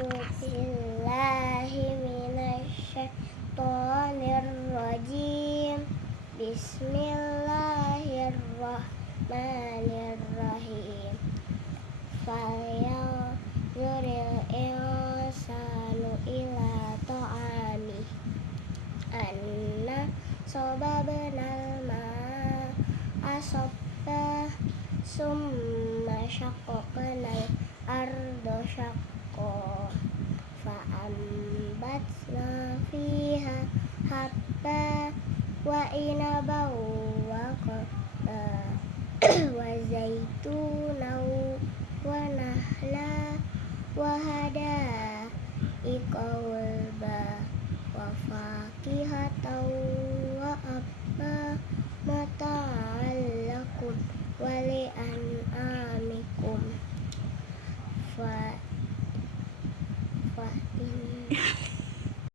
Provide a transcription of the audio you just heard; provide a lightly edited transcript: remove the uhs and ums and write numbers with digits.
billahi minasyaitonir rajim. Bismillahirrahmanirrahim. Falyanzuril insanu ila ta'amih. Anna sababnal ma'a sabba. Summa syaqqaqnal arda syaqqa. Fa'ambatna fiha habba wa inaban wa qadba wa zaitunan